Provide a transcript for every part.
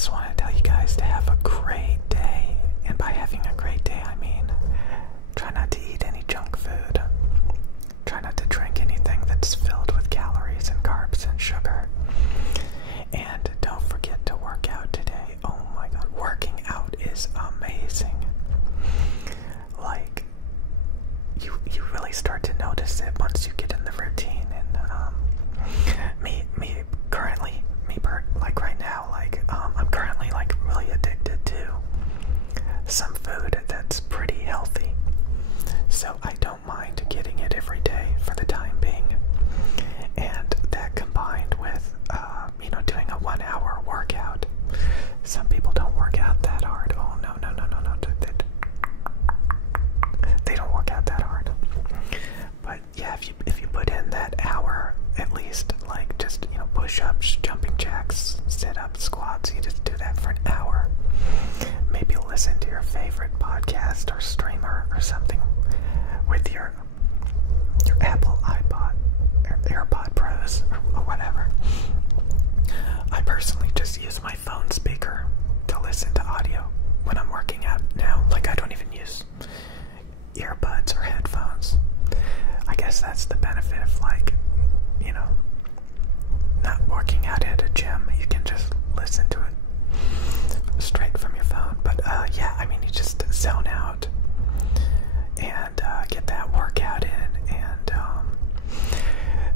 just want to tell you guys to have a great day. And by having a great day, I mean try not to eat any junk food. Try not to drink anything that's filled with calories and carbs and sugar. And don't forget to work out today. Oh my god, working out is amazing. Like, you really start to notice it once you get in the routine. And like right now, like I'm currently like really addicted to some food that's pretty healthy. So I don't mind getting it every day for the time being. And that combined with doing a 1 hour workout. Some people don't work out that hard. Oh no. They don't work out that hard. But yeah, if you put in that hour at least, like just push-ups, jumping jacks, sit-ups, squats, you just do that for an hour. Maybe listen to your favorite podcast or streamer or something with your Apple iPod or AirPod Pros or whatever. I personally just use my phone speaker to listen to audio when I'm working out now. Like, I don't even use earbuds or headphones. I guess that's the benefit of, like, not working out at a gym. You can just listen to it straight from your phone. But yeah, I mean, you just zone out and get that workout in, and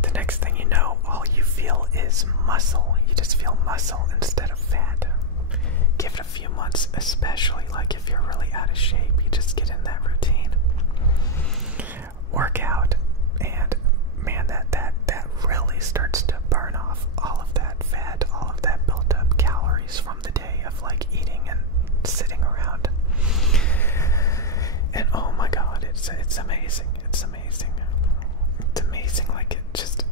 the next thing you know, all you feel is muscle. You just feel muscle instead of fat. Give it a few months, especially like if you're really out of shape. You just get in that routine, work out, and man, that really starts to burn off all of that fat, all of that built up calories from the day of like eating and sitting around. And oh my god, it's amazing. It's amazing. It's amazing. Like, it just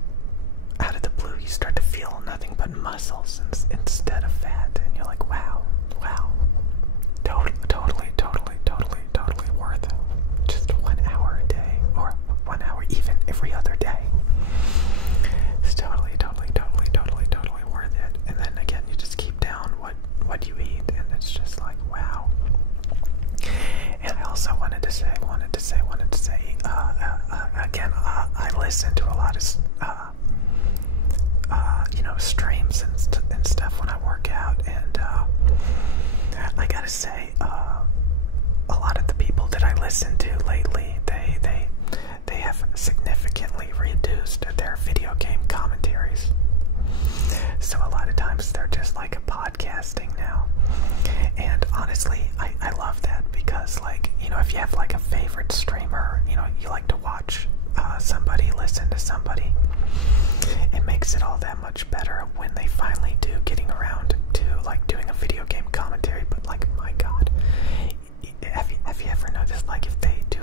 out of the blue, you start to feel nothing but muscles instead of fat, and you're like, wow, totally worth it. Just 1 hour a day, or 1 hour even every other day. It's totally worth it. And then again, you just keep down what you eat, and it's just like, wow. And I also wanted to say, again, I listen to a lot of streams and stuff when I work out, and I gotta say, a lot of the people that I listen to lately, they have significantly reduced their video game commentaries. So a lot of times they're just like a podcasting now. And honestly, I love that, because like, if you have like a favorite streamer, you like to watch somebody listen to somebody, it makes it all that much better when they finally do getting around to like doing a video game commentary. But like, my god, have you ever noticed, like, if they do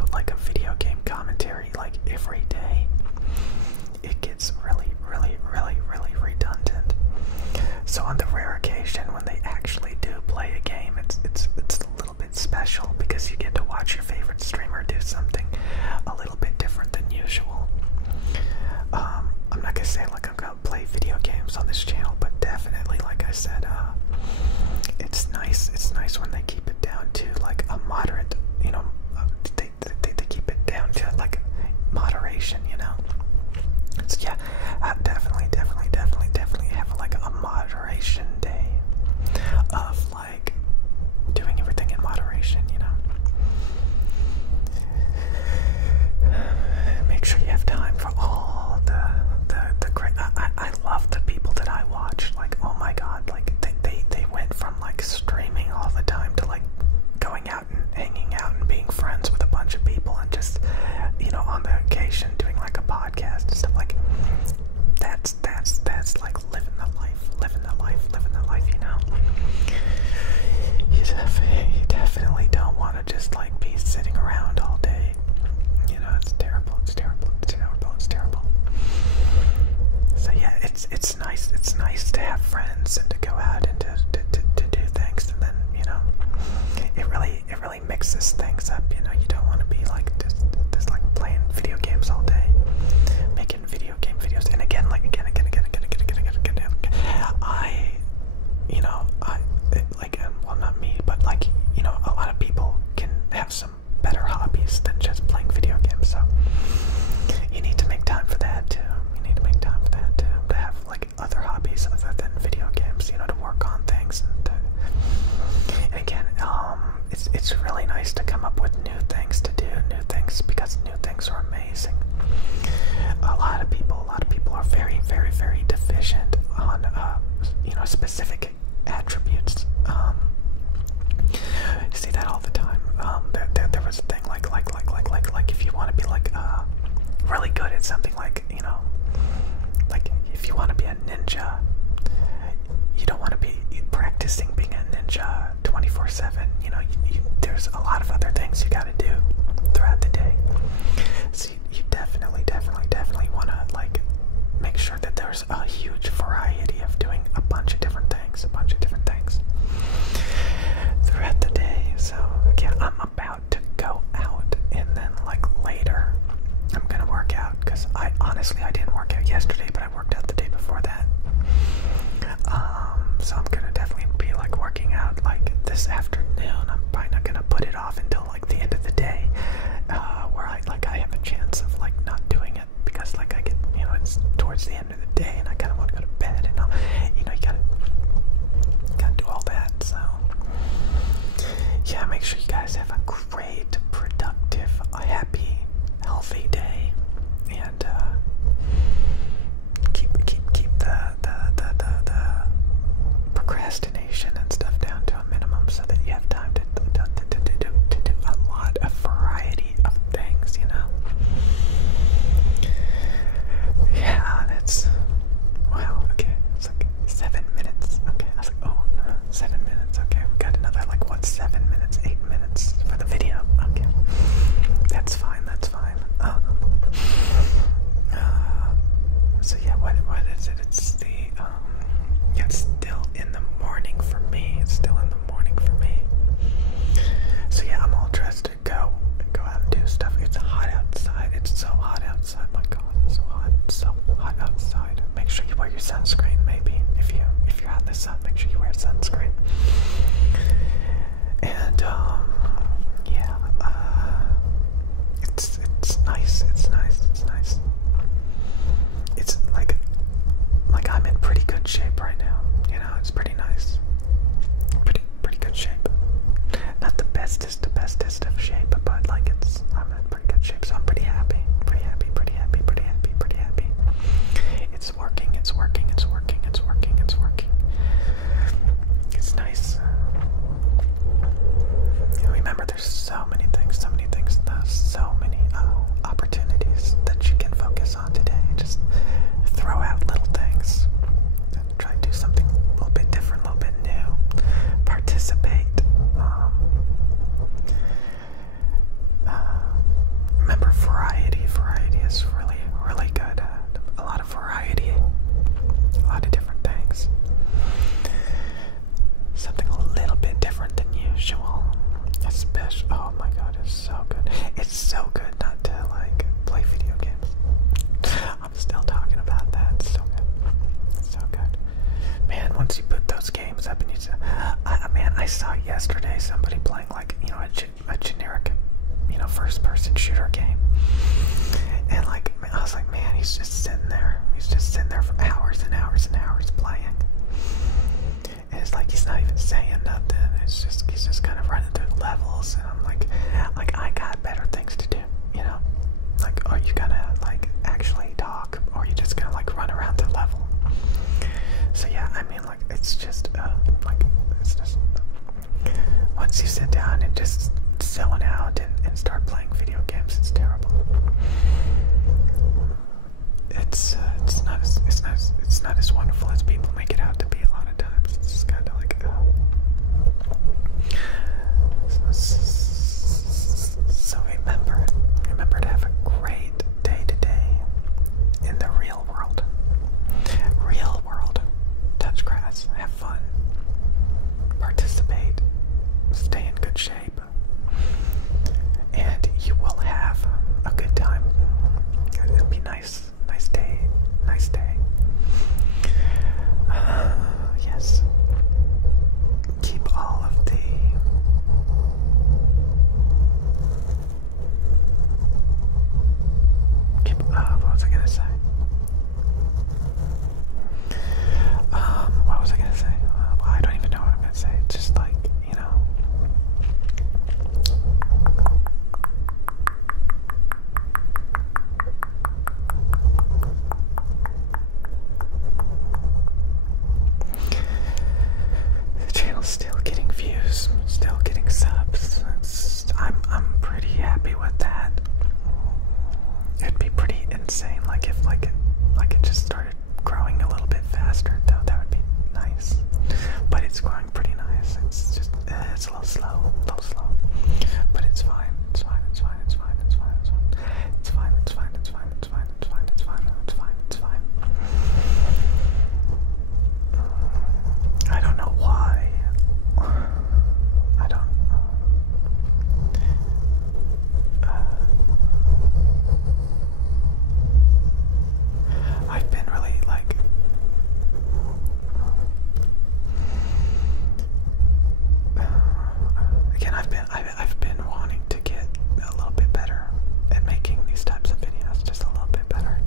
it's really nice to come up with new things to do, new things, because new things are amazing. A lot of people are very, very, very deficient on specific attributes. You see that all the time. There was a thing like if you want to be like really good at something, like like if you want to be a ninja, you don't want to be practicing being a ninja 24/7. There's a lot of other things you got to do throughout the day. So you definitely want to like make sure that there's a huge variety of doing a bunch of different things throughout the day. So again, I'm about to go out, and then like later I'm gonna work out, because I didn't work out yesterday, but I worked out the day before that. So I'm gonna definitely be like working out like this afternoon. I'm probably not gonna put it off until like the end of the day, where I have a chance of like not doing it, because like I get, it's towards the end of the day and I kind of want to go to bed, and you gotta do all that. So yeah, make sure you guys have a great, productive, happy, healthy day, and keep the procrastination and stuff down to a minimum, so that you have time to do a lot of variety of things. Yeah, that's wow. Okay, it's like 7 minutes. Okay, I was like, oh no, 7 minutes. Okay, we got another like 7 minutes, 8 minutes for the video. Okay, that's fine. So yeah, what is it? It's the it's still in the morning for me. So yeah, I'm all dressed to go out and do stuff. It's hot outside. It's so hot outside. My God, it's so hot outside. Make sure you wear your sunscreen. Maybe if you're out in the sun, make sure you wear sunscreen. And yeah, it's nice. It's like I'm in pretty good shape right now. It's pretty nice. Pretty good shape. Not the bestest of shape, but like I'm in pretty good shape, so I'm pretty happy. It's working. It's nice. Remember, there's so many things, so many opportunities that you can focus on today. Just throw out little things. Try to do something a little bit different, a little bit new. Participate. Remember, variety is really good. A lot of variety, a lot of different things. Something a little bit different than usual. Especially, oh my God, it's so good. It's so good not to like play video games. I'm still talking about that. It's so good. Man, once you put those games up and I saw yesterday somebody playing like, a generic, first-person shooter game. And like, I was like, man, he's just sitting there for hours and hours and hours playing. And it's like he's not even saying nothing. He's just kind of running through the levels, and I'm like I got better things to do, Like, are you gonna like actually talk, or are you just gonna like run around the level? So yeah, like it's just once you sit down and just zone out and start playing video games, it's terrible. It's not as wonderful as people make it out to be a lot of times. It's just kind of like so remember to have a great day today in the real world. Touch grass, have fun, participate, stay in good shape, and you will have a good time. It'll be nice day. Yes. Keep all of the what was I gonna say? What was I gonna say? Well, I don't even know what I'm gonna say. It's just like, it's a little slow, but it's fine. It's fine. It's fine. It's fine. It's fine. It's fine. It's fine. It's fine. It's fine. It's fine. It's fine. It's fine. It's fine. It's fine. I don't know why. I don't. I've been really like. Again, I've been wanting to get a little bit better at making these types of videos, just a little bit better,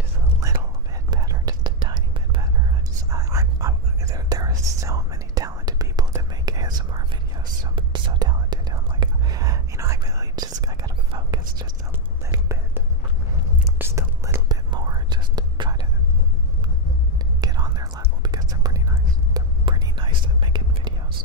just a little bit better, just a tiny bit better. There are so many talented people that make ASMR videos, so talented, and I'm like, I really I gotta focus just a little bit more, just to try to get on their level because they're pretty nice. They're pretty nice at making videos.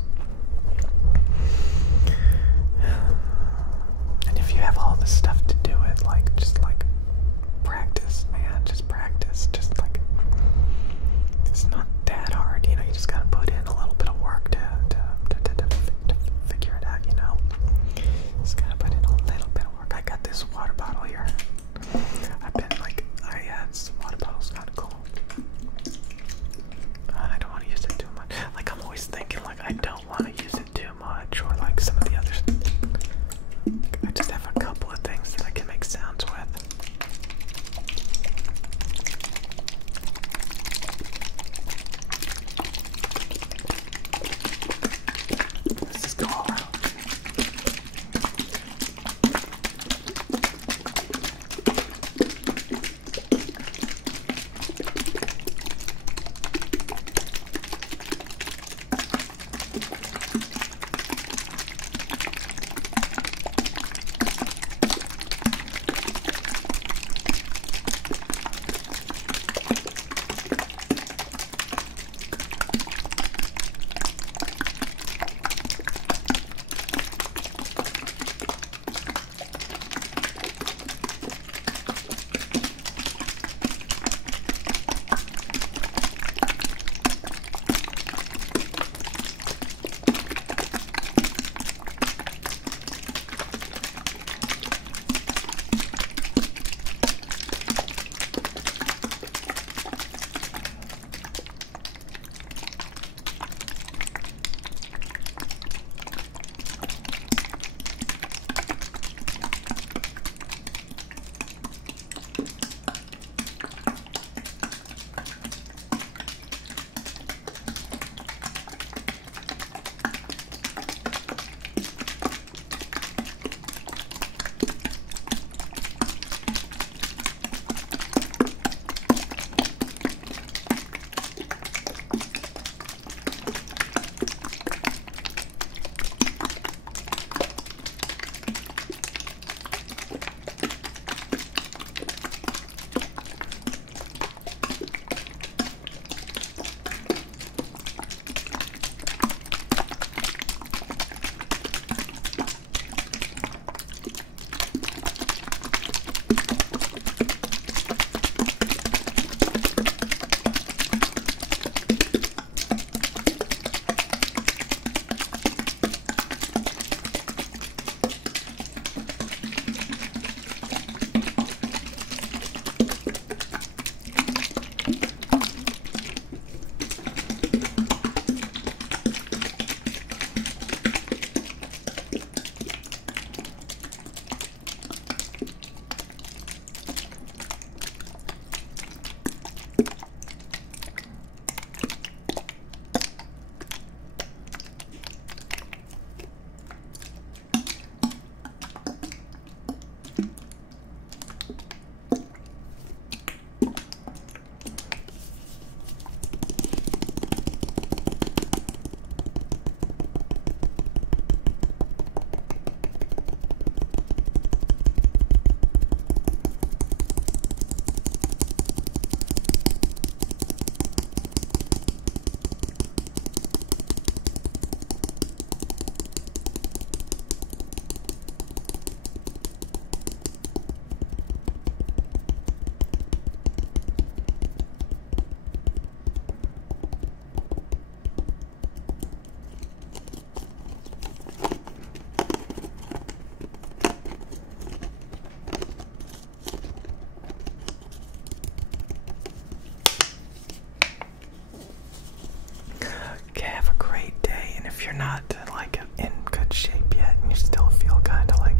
not like in good shape yet and you still feel kind of like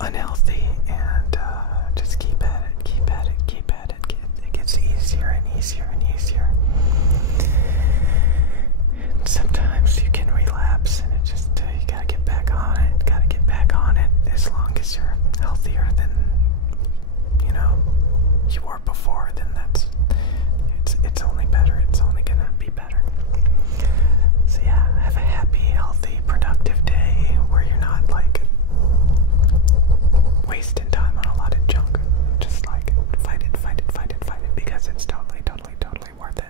unhealthy, and just keep at it, keep at it, keep at it. It gets easier and easier and easier. And sometimes you can relapse, and it just you gotta get back on it. Gotta get back on it. As long as you're healthier than you were before, then it's only better. It's only gonna be better. So yeah, have a happy, healthy, productive day where you're not like wasting time on a lot of junk. Just like fight it, fight it, fight it, fight it, because it's totally, totally, totally worth it.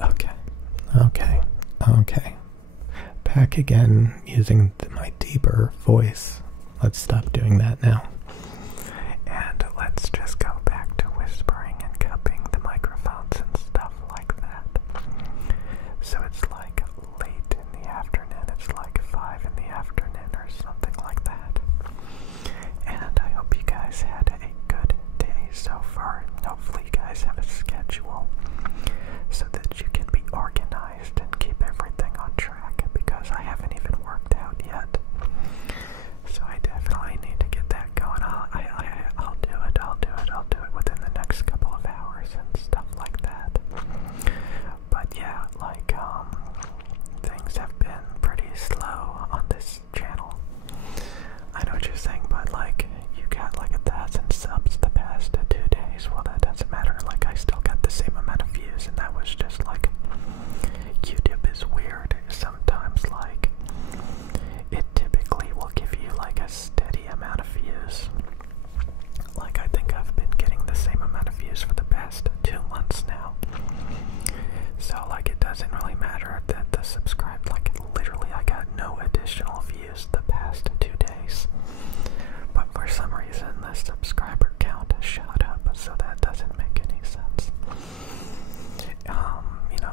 Okay. Back again using my deeper voice. Let's stop doing that now. And let's just go back to whispering and cupping the microphones and stuff like that. So it's like late in the afternoon. It's like 5 in the afternoon or something like that. And I hope you guys had a good day so far. Hopefully you guys have a schedule so that you can be organized and keep everything on track, because I haven't even worked out yet. So I definitely need to get that going. I'll do it within the next couple of hours and stuff like that. But yeah, like things have been pretty slow on this channel. I know what you're saying, but like you got like 1,000 subs the past 2 days. Well, that doesn't matter. Like I still got the same amount of views, and that was just like YouTube is weird. Sometimes like it typically will give you like a steady amount of views. Like I think I've been getting the same amount of views for the past 2 months now. So like it doesn't really matter that the subscribe, like literally I got no additional views the past 2 days. But for some reason the subscriber count has shot up, so that doesn't make any sense.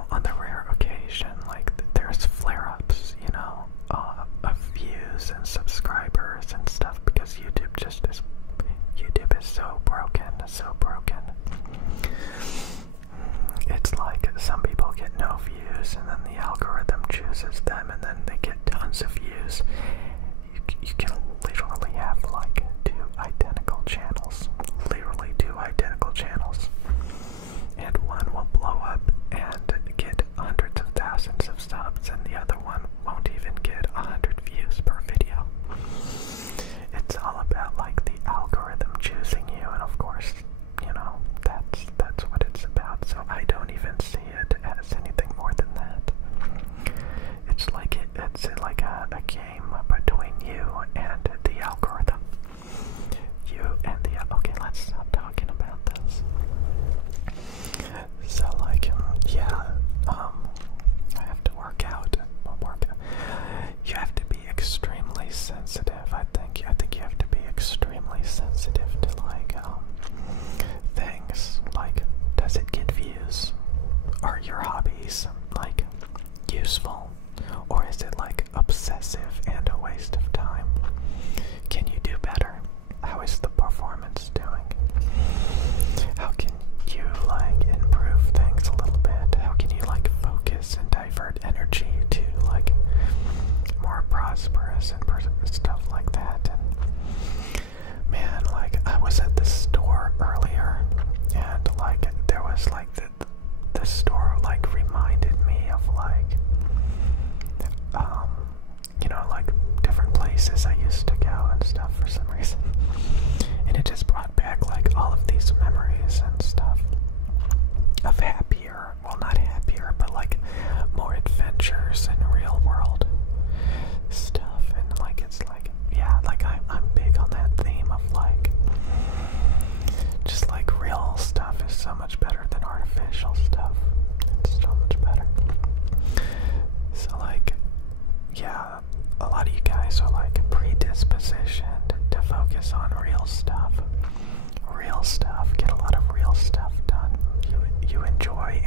On the rare occasion, like there's flare-ups, of views and subscribers and stuff, because YouTube is so broken, so broken. It's like some people get no views, and then the algorithm chooses them, and then they get tons of views. You can literally have like 2 identical channels, literally 2 identical channels, and one will blow up and get hundreds of thousands of subs, and the other one won't even get 100 views per video. It's all about like the algorithm choosing you, and of course, that's what it's about. So I don't even see it as anything more than that. It's like a game between you and the algorithm. Okay, let's stop talking about this. So like, I have to work out. You have to be extremely sensitive. I think you have to be extremely sensitive to like things like, does it get views? Are your hobbies like useful, or is it like obsessive and a waste of time? Can you do better? How is the performance doing? How can you like improve things a little bit? How can you like focus and divert energy to like more prosperous and stuff like that? And man, like I was at the store earlier, and like there was like the store like reminded me of like like different places I used to go and stuff for some reason. And it just brought back like all of these memories and stuff of happier, well not happier, but like more adventures in real world stuff. And like it's like, yeah, like I'm big on that theme of like just like real stuff is so much better than artificial stuff. It's so much better. So like, yeah, a lot of you guys are like predispositioned to focus on real stuff. Real stuff. Get a lot of real stuff done. You enjoy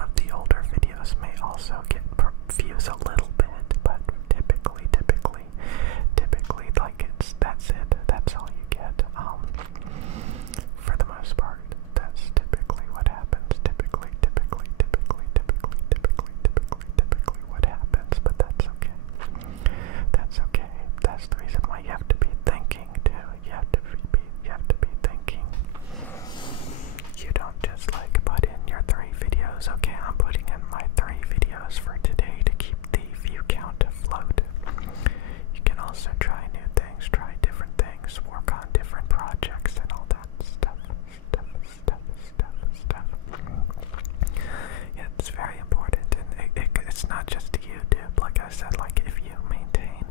some of the older videos may also get views a little bit, but typically, like that's it. That's all you get. For the most part, that's typically what happens. Typically what happens. But that's okay. That's okay. That's the reason why you have to be thinking too. You have to be thinking. You don't just like put in your 3 videos. Okay, I'm putting in my 3 videos for today to keep the view count afloat. You can also try new things, try different things, work on different projects and all that stuff. Yeah, it's very important, and it's not just YouTube. Like I said, like if you maintain.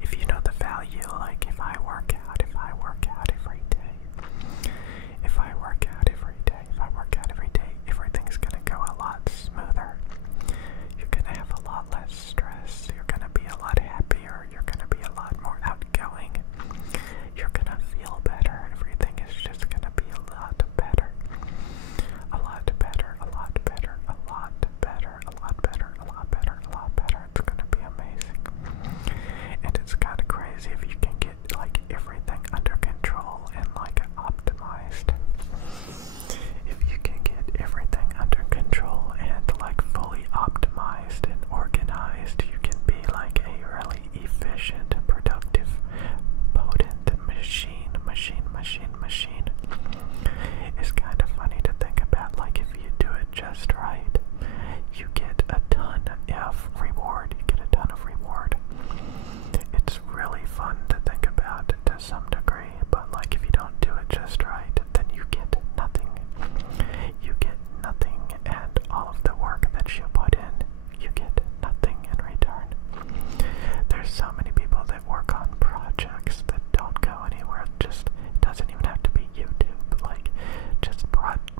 If you know the value, like if I work out every day, everything's gonna go a lot smoother. You're gonna have a lot less stress. You're gonna be a lot happier. You're gonna be a lot more outgoing. You're gonna feel better. Everything is just gonna be a lot better. A lot better. It's gonna be amazing. And it's kind of crazy if you can get like everything under control and like optimized. If you can get everything under control and like fully optimized and organized, you can be like a really efficient, productive, potent machine. It's kind of funny to think about, like if you do it just right, you get a ton of reward. It's really fun to think about to some degree, but like if you don't do it just right, then you get nothing. And all of the work that you put in, you get nothing in return. There's so many people that work on projects that don't go anywhere. It doesn't even have to be YouTube, like just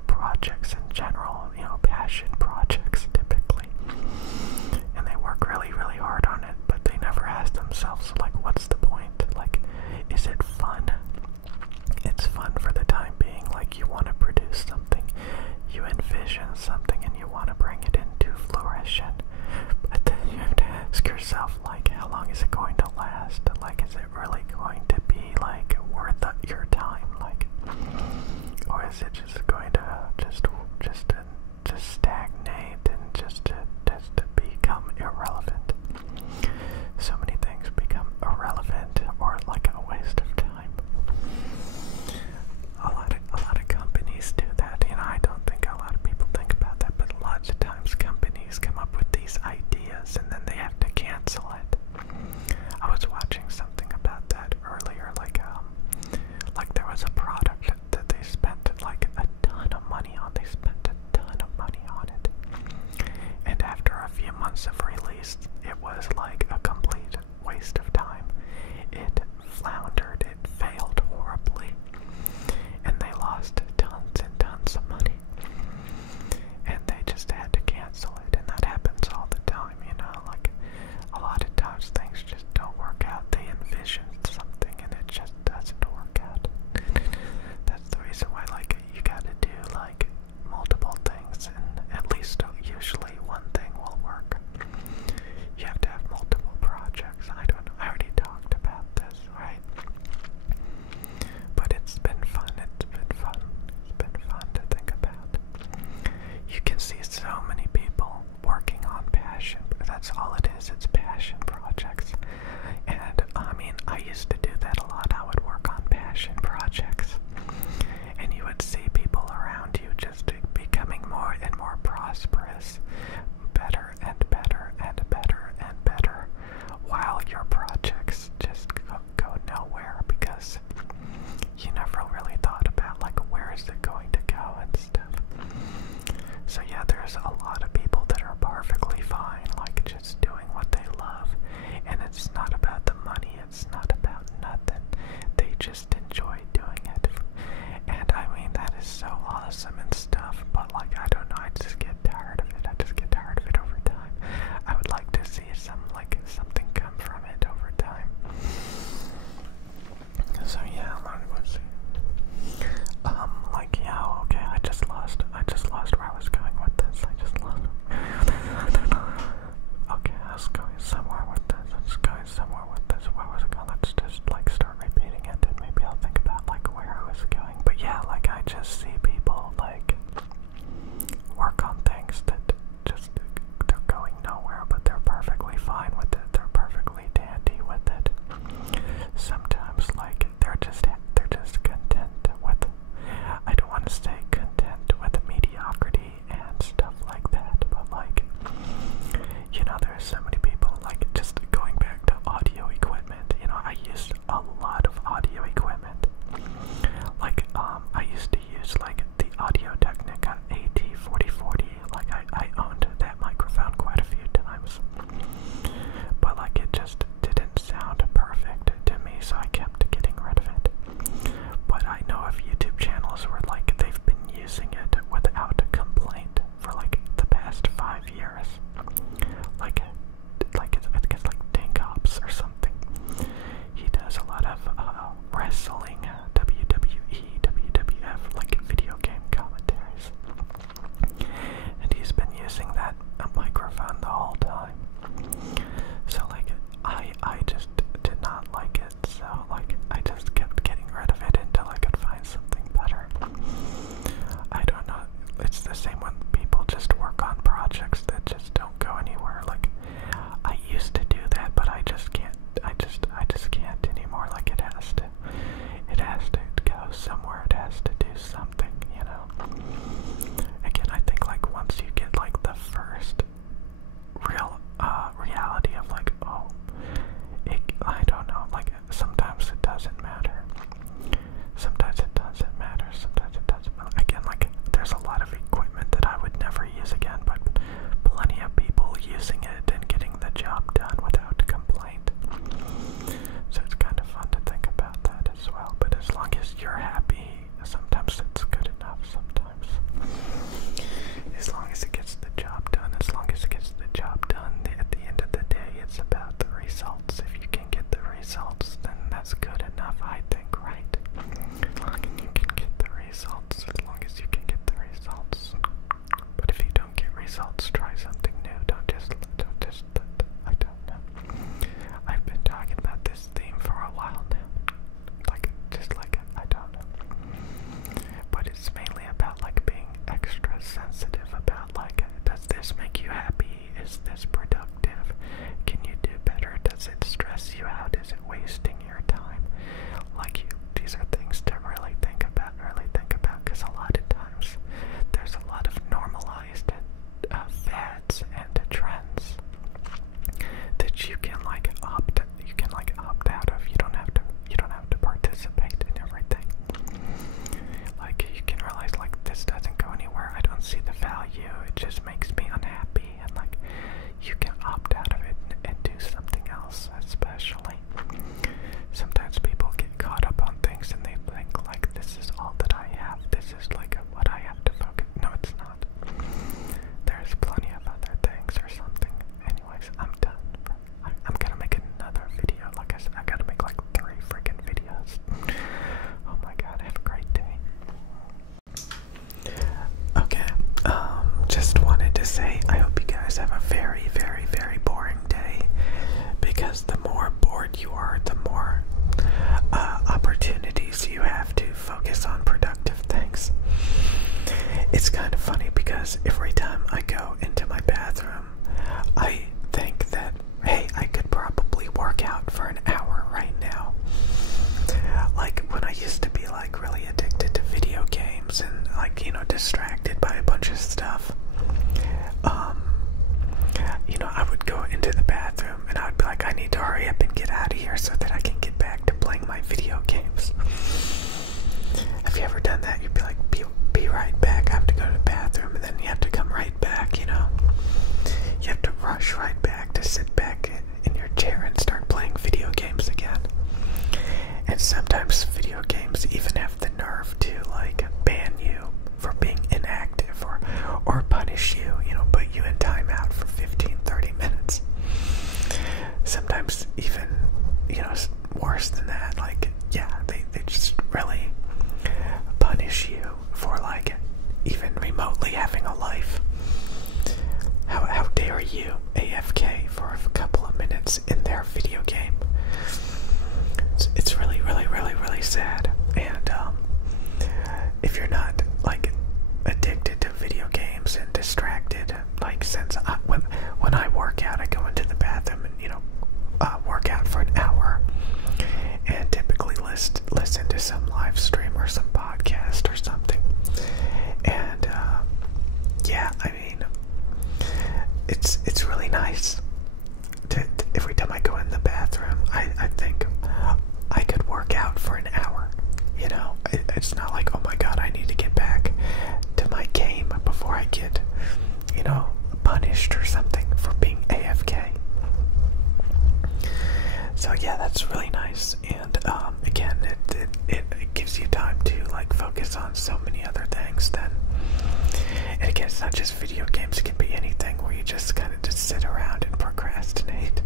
projects in general, passion projects typically. And they work really, really hard on it, but they never ask themselves, like, what's the point? Like, is it fun? It's fun for the time being, like you want to produce something, you envision something, and you want to bring it into fruition. But then you have to ask yourself, like, how long is it going to last? Like, is it really going to be, like, worth your time? Like, or is it just going to just stagnate and just to become irrelevant? So many things become irrelevant or like a waste of time. A lot of companies do that, and I don't think a lot of people think about that, but lots of times companies come up with these ideas and then they have to cancel it. I was watching something about that earlier, like there was a product that they spent like a ton of money on. They spent a ton of money on it. And after a few months of release, it was like a complete waste of time. It floundered, it failed horribly, and they lost tons and tons of money. And they just had to cancel it, and that happens all the time, like a lot of times things just don't work out. They envisioned something and it just doesn't work out. That's the reason why, like, you gotta do like multiple things, and at least usually one thing will work. You have to have multiple projects. I already talked about this, right? But it's been fun. It's been fun to think about. You can see so many people working on passion. That's all it is. It's passion projects. And I mean, I used to do that a lot. I would work on passion projects, and you would see people around you just becoming more and more prosperous, better and better and better and better, while your projects just go nowhere because you never really thought about, like, where is it going to go and stuff. So yeah, there's a lot of people that are perfectly fine, like just doing what they love, and it's not about the money, it's not about nothing. They just enjoy doing it. And I mean, that is so awesome and stuff, but like, I don't know, I just get tired of it. I just get tired of it over time. I would like to see something come from it over time. So yeah, let's see. Like, yeah, okay, I just lost results. Try something new. Don't just, I don't know. I've been talking about this theme for a while now. I don't know. But it's mainly about, like, being extra sensitive about, like, does this make you happy? Is this productive? Can you do better? Does it stress you out? Is it wasting your time? Like, these are things to really think about, because a lot of times there's a lot of normalized fads and trends that you can opt out of. You don't have to participate in everything. Like, you can realize, like, this doesn't go anywhere. I don't see the value. It just makes me unhappy, and like, you can opt out of it and do something else. Especially sometimes people get caught up on things and they think, like, this is all that I have. This is like what I have to focus. No, it's not. There's plenty of other things or something. Anyways, I'm done. I'm gonna make another video. Like I said, I gotta make like 3 freaking videos. Oh my god, have a great day. Okay, just wanted to say, I hope you guys have a very, very, very boring day, because the more bored you are, the more opportunities you have to focus on productive things. It's kind of funny because every time I go into my bathroom, I think that, hey, I could probably work out for an hour right now. Like, when I used to be like really addicted to video games and like, you know, distracted by a bunch of stuff, you know, I would go into the bathroom and I would be like, I need to hurry up and get out of here so that I can get back to playing my video games. Have you ever done that? You'd be like, be right back, I have to go to the bathroom, and then you have to come right back, you know? You have to rush right back to sit back in your chair and start playing video games again. And sometimes video games even have the nerve to like ban you for being inactive, or punish you, you know, put you in timeout for 15-30 minutes. Sometimes even, you know, worse than that, like, yeah, they just really punish you for like even remotely having a life. How dare you AFK for a couple of minutes in their video game? It's really, really, really, really sad. And if you're not like addicted to video games and distracted, like, since when I work out, I go into the bathroom and, you know, work out for an hour, and typically listen to some live stream or some podcast or something. And yeah, I mean, it's really nice to every time I go in the bathroom, I think I could work out for an hour. You know, it's not like, oh my god, I need to get back to my game before I get, you know, punished or something for being AFK. So yeah, that's really nice. And again, it gives you time to like focus on so many other things then. And again, it's not just video games, it can be anything where you just kind of just sit around and procrastinate.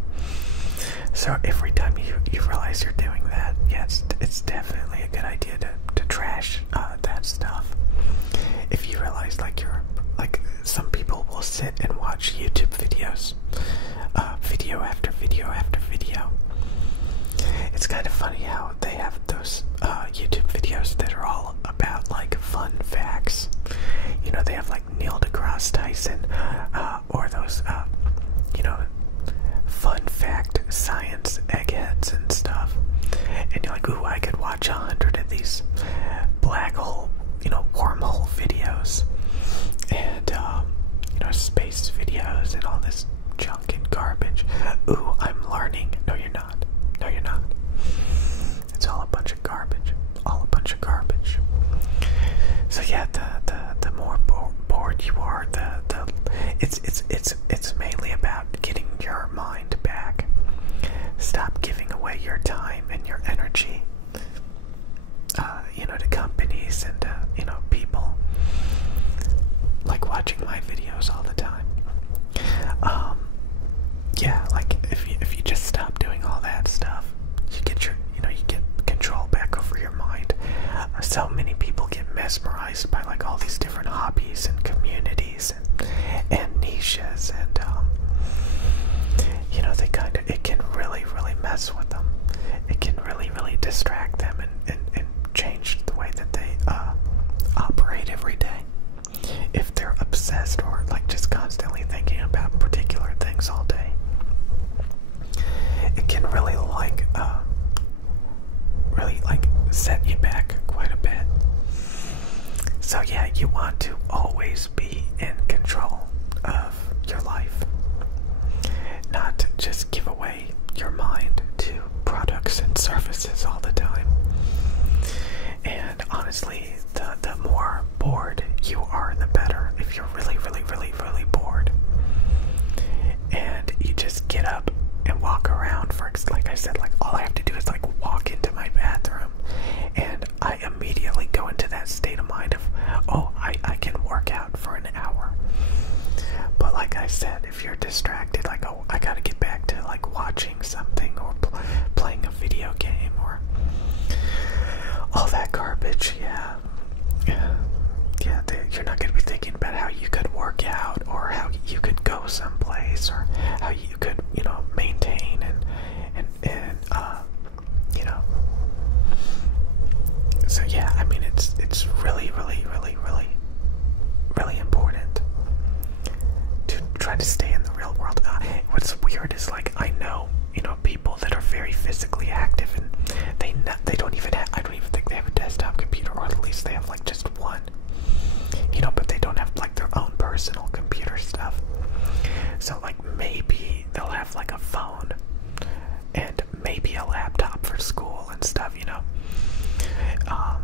So every time you realize you're doing that, yeah, it's definitely a good idea to trash that stuff. If you realize, like, you're like, some people will sit and watch YouTube videos, video after video after video. It's kind of funny how they have those YouTube videos that are all about like fun facts. You know, they have like Neil deGrasse Tyson, or those you know, fun fact science eggheads and stuff. And you're like, ooh, I could watch 100 of these black hole, you know, wormhole videos, and you know, space videos and all this junk and garbage. Ooh, I'm learning. No, you're not. No, you're not. It's all a bunch of garbage. All a bunch of garbage. So yeah, the more bored you are, it's mainly about getting your mind back. Stop giving away your time and your energy, you know, to companies and you know, people like watching my videos all the time. Yeah, like if you just stop doing all that stuff, you get control back over your mind. So many people get mesmerized by like all these different hobbies and communities and depressed or like just constantly thinking about particular things all day, it can really set you back quite a bit. So yeah, you want to always be in control of your life, not just give away your mind to products and services all the time. And honestly, the more bored you are, the better. If you're really, really, really, really bored, and you just get up and walk around for, like I said, like all I have to do is like walk into my bathroom, and I immediately go into that state of mind of, oh, I can work out for an hour. But like I said, if you're distracted, like, oh, I gotta get back to like watching something or playing a video game or all that garbage, yeah, you're not gonna be thinking about how you could work out or how you could go someplace or how you could, maintain and so yeah, I mean, it's really, really, really, really, really important to try to stay in the real world. What's weird is, like, I know, people that are very physically active, and they don't even have, I don't even think they have a desktop computer, or at least they have like just one, but they don't have like their own personal computer stuff. So like maybe they'll have like a phone and maybe a laptop for school and stuff,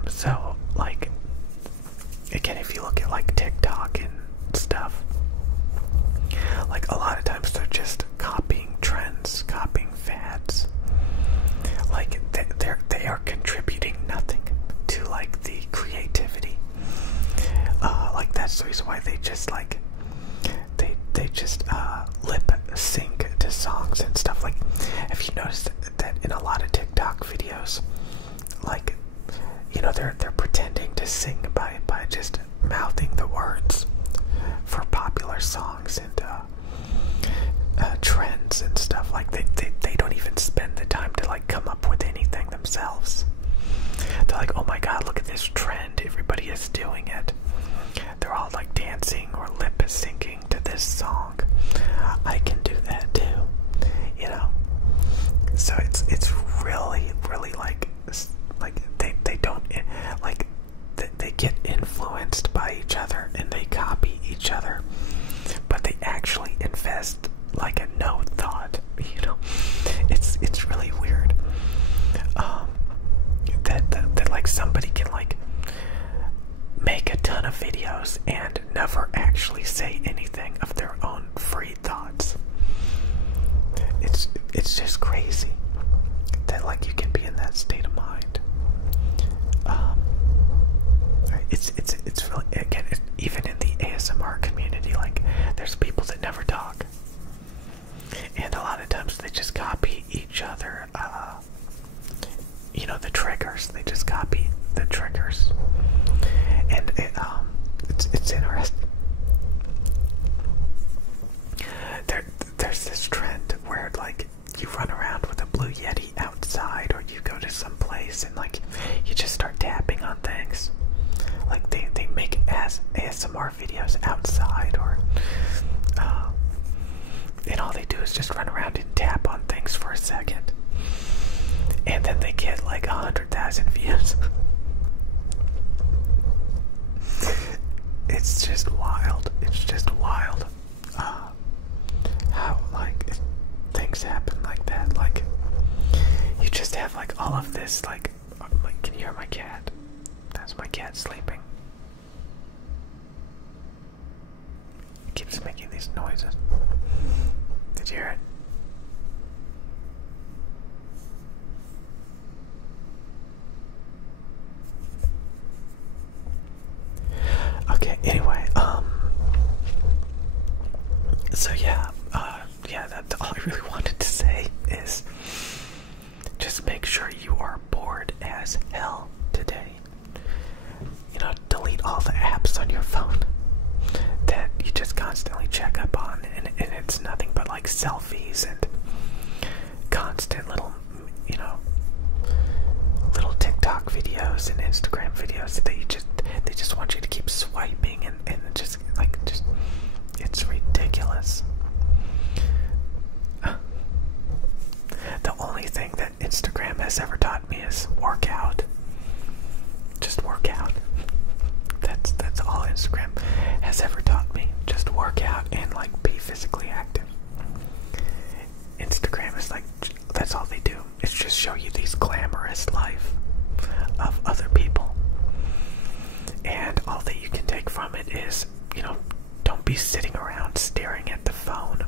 so like, again, if you look at like TikTok and stuff, like a lot of times they're just copying trends, copying fads. Like they are contributing nothing to like the creativity. Like that's the reason why they just like they just lip sync to songs and stuff. Like, have you noticed that in a lot of TikTok videos, like, they're pretending to sing by just mouthing the words for popular songs and trends and stuff. Like they don't even spend the time to like come up with anything themselves. They're like, oh my god, look at this trend, everybody is doing it. They're all like dancing or lip syncing to this song. I can do that too, So it's really, really like they don't like they get influenced by each other and they copy each other, but they actually invest like a no thought. It's really weird. That like somebody can like make a ton of videos and never actually say anything of their own free thoughts. It's just crazy that like you can be in that state of mind. It's really, again, even in the ASMR community, like there's people that never talk, and a lot of times they just copy each other. The triggers. They just copy the triggers, and it's interesting. There's this trend where like you run around with a Blue Yeti outside, or you go to some place and like you just start tapping on things. Like they make ASMR videos outside, or and all they do is just run around and tap on things for a second, and then they get like 100,000 views. It's just wild. It's just wild. How like things happen like that. Like you just have like all of this like can you hear my cat? That's my cat sleeping. It keeps making these noises. Did you hear it? Okay, anyway, so yeah, that's all I really wanted to say is just make sure you are bored as hell today. Delete all the apps on your phone that you just constantly check up on, and it's nothing but like selfies and constant little, little TikTok videos and Instagram videos that they just want you to keep swiping and just just work out and like be physically active. Instagram is like, that's all they do. It's just show you these glamorous life of other people. And all that you can take from it is, don't be sitting around staring at the phone.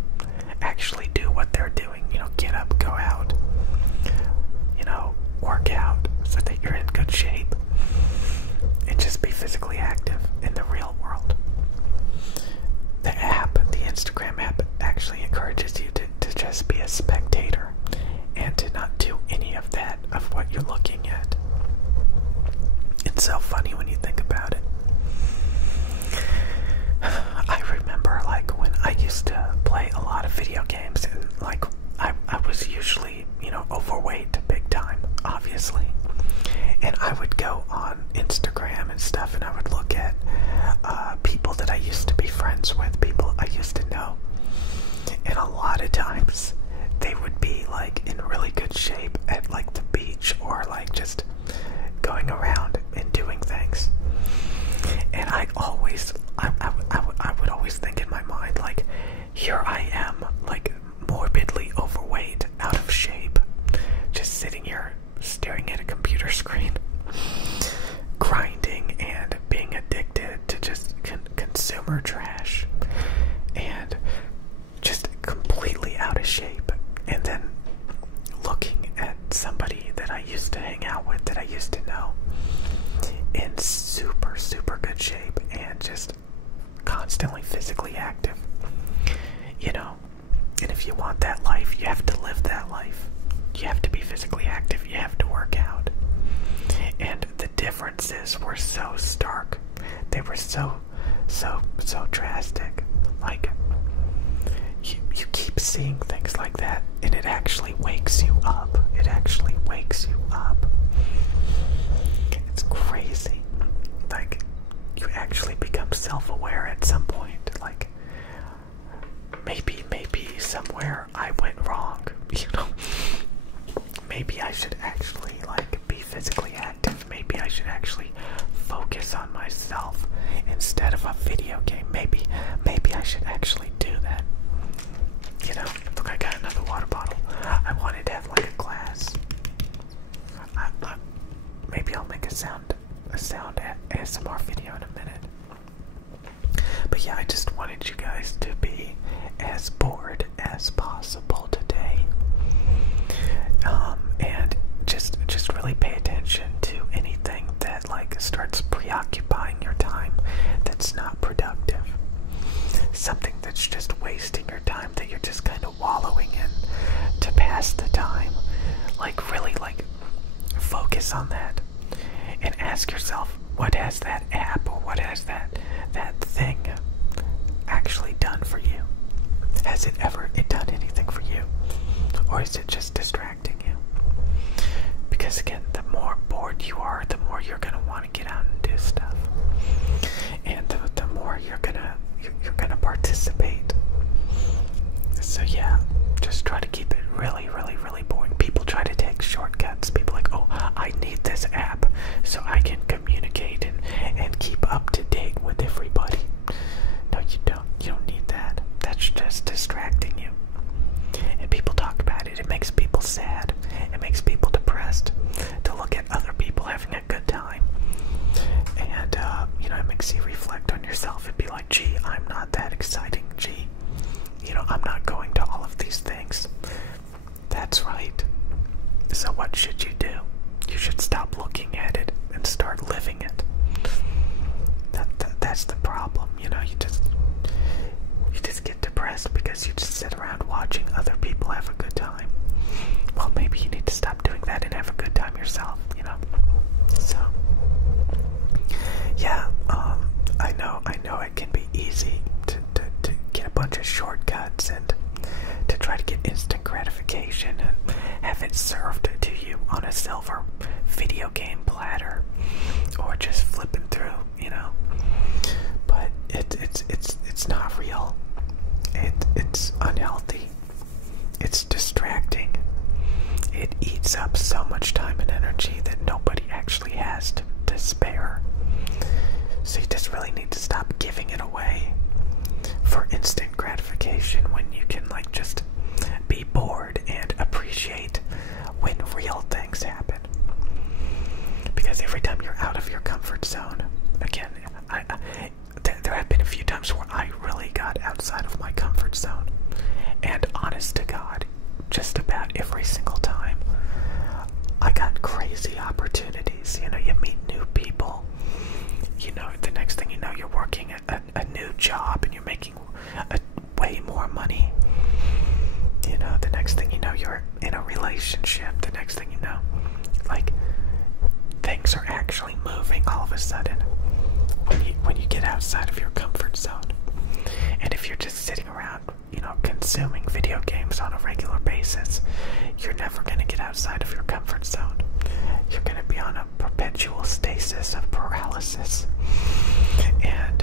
Actually do what they're doing. Get up, go out, work out so that you're in good shape. And just be physically active in the real world. The Instagram app actually encourages you to just be a spectator and to not do any of that, of what you're looking at. It's so funny when you think about it. I remember like when I used to play a lot of video games, and like I was usually, overweight big time, obviously. And I would go on Instagram and stuff, and I would look at people that I used to be friends with, people I used to know. And a lot of times they would be like in really good shape at like the beach, or like just going around and doing things. And I would always think in my mind, like, here I am, like morbidly overweight, out of shape, just sitting here staring at a computer screen, grinding and being addicted to just consumer trash, and just completely out of shape. And then looking at somebody that I used to hang out with, that I used to know, in super, super good shape and just constantly physically active. And if you want that life, you have to live that life. You have to be physically active. You have to work out. And the differences were so stark. They were so drastic. Like, you keep seeing things like that, and it actually wakes you up. It actually wakes you up. It's crazy. Like, you actually become self-aware at some point. Like, maybe somewhere I went wrong. Maybe I should actually like be physically active. Maybe I should actually focus on myself instead of a video game. Maybe I should actually do that. Look, I got another water bottle. I wanted to have like a glass. Maybe I'll make a sound ASMR video in a minute. But yeah, I just wanted you guys to be as bored as possible today. And just really pay attention to anything that like starts preoccupying your time that's not productive. Something that's just wasting your time, that you're just kind of wallowing in to pass the time. Like, really, like, focus on that and ask yourself, what has that app or what has that thing actually done for you? Has it ever done anything for you? Or is it just distracting you? Because again, the more bored you are, the more you're going to want to get out and do stuff. And the more you're gonna participate. So yeah, just try to keep it really, really, really boring. People try to take shortcuts. People like, oh, I need this app so I can communicate and keep up to date with everybody. No, you don't. You don't need that. That's just distracting you. And people talk about it. It makes people sad. It makes people depressed to look at other people having a good time. And, it makes you reflect on yourself and be like, gee, I'm not that exciting. Gee, I'm not going to all of these things. That's right. So what should you do? You should stop looking at it and start living it. That's the problem. You just get depressed because you just sit around watching other people have a good time. Well, maybe you need to stop doing that and have a good time yourself, So, yeah, I know it can be easy to get a bunch of shortcuts and to try to get instant gratification and have it served to you on a silver video game platter, or just flipping through, But it's not real. It's unhealthy. It's distracting. It eats up so much time and energy that nobody actually has to spare. So you just really need to stop giving it away for relationship, the next thing you know, like, things are actually moving all of a sudden when you get outside of your comfort zone. And if you're just sitting around, consuming video games on a regular basis, you're never going to get outside of your comfort zone. You're going to be on a perpetual stasis of paralysis. And,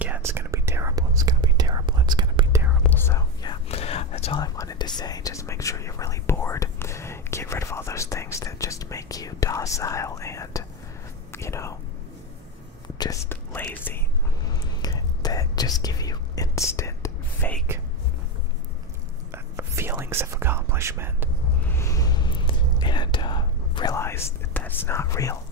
yeah, it's going to be terrible. It's going to be terrible. It's going to be terrible. So, yeah, that's all I wanted to say. Just make sure you're really bored. Get rid of all those things that just make you docile and, just lazy. That just give you instant, fake feelings of accomplishment. And realize that that's not real.